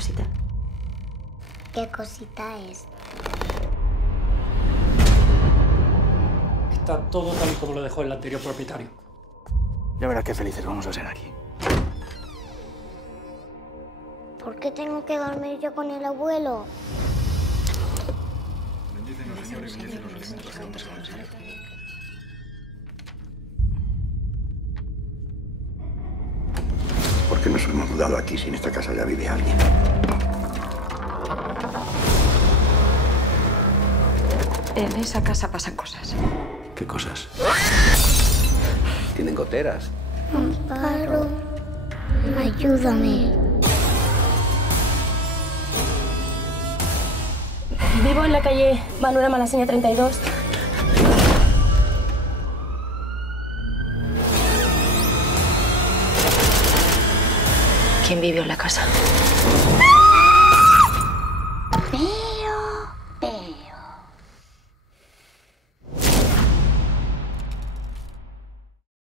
cosita. ¿Qué cosita es? Está todo tal y como lo dejó el anterior propietario. Ya verás qué felices vamos a ser aquí. ¿Por qué tengo que dormir yo con el abuelo? ¿Por qué nos hemos mudado aquí si en esta casa ya vive alguien? En esa casa pasan cosas. ¿Qué cosas? Tienen goteras. Amparo, ayúdame. Vivo en la calle Manuela Malasaña 32. ¿Quién vivió en la casa?